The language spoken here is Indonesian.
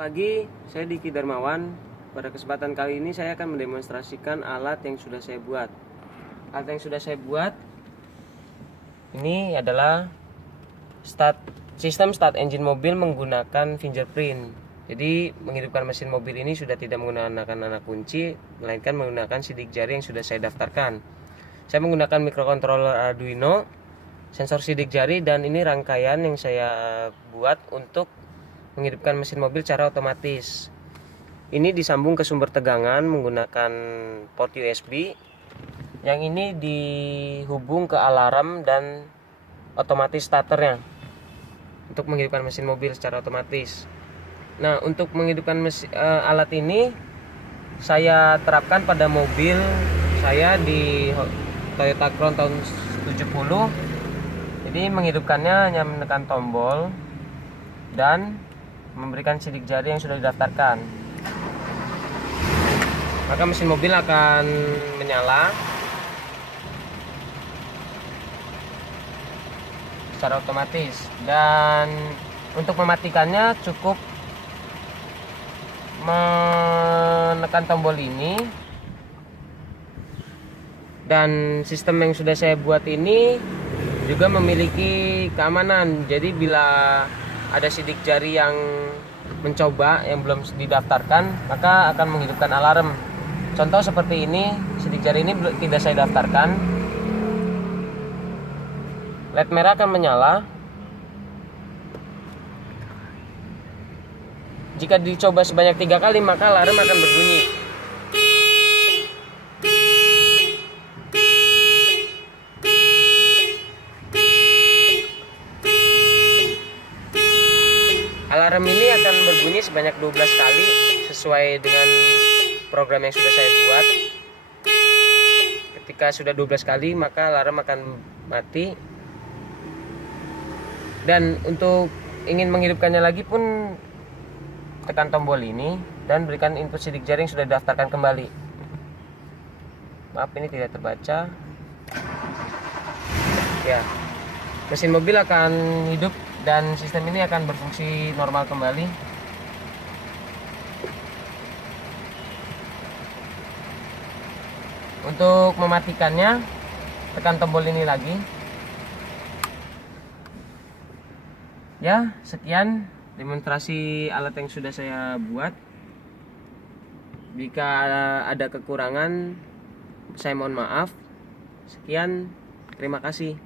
Pagi, saya Diki Darmawan. Pada kesempatan kali ini saya akan mendemonstrasikan alat yang sudah saya buat. Alat yang sudah saya buat ini adalah sistem start engine mobil menggunakan fingerprint. Jadi menghidupkan mesin mobil ini sudah tidak menggunakan anak kunci, melainkan menggunakan sidik jari yang sudah saya daftarkan. Saya menggunakan microcontroller Arduino, sensor sidik jari, dan ini rangkaian yang saya buat untuk menghidupkan mesin mobil secara otomatis. Ini disambung ke sumber tegangan menggunakan port USB. Yang ini dihubung ke alarm dan otomatis starternya untuk menghidupkan mesin mobil secara otomatis. Nah, untuk menghidupkan alat ini saya terapkan pada mobil saya di Toyota Crown tahun 70. Jadi menghidupkannya hanya menekan tombol dan memberikan sidik jari yang sudah didaftarkan, maka mesin mobil akan menyala secara otomatis. Dan untuk mematikannya cukup menekan tombol ini. Dan sistem yang sudah saya buat ini juga memiliki keamanan. Jadi bila ada sidik jari yang mencoba yang belum didaftarkan, maka akan menghidupkan alarm. Contoh seperti ini, sidik jari ini tidak saya daftarkan, LED merah akan menyala. Jika dicoba sebanyak 3 kali, maka alarm akan berbunyi. Alarm ini akan berbunyi sebanyak 12 kali sesuai dengan program yang sudah saya buat. Ketika sudah 12 kali, maka alarm akan mati. Dan untuk ingin menghidupkannya lagi pun tekan tombol ini dan berikan input sidik jari yang sudah didaftarkan kembali. Maaf, ini tidak terbaca. Ya, mesin mobil akan hidup dan sistem ini akan berfungsi normal kembali. Untuk mematikannya, tekan tombol ini lagi. Ya, sekian demonstrasi alat yang sudah saya buat. Jika ada kekurangan, saya mohon maaf. Sekian, terima kasih.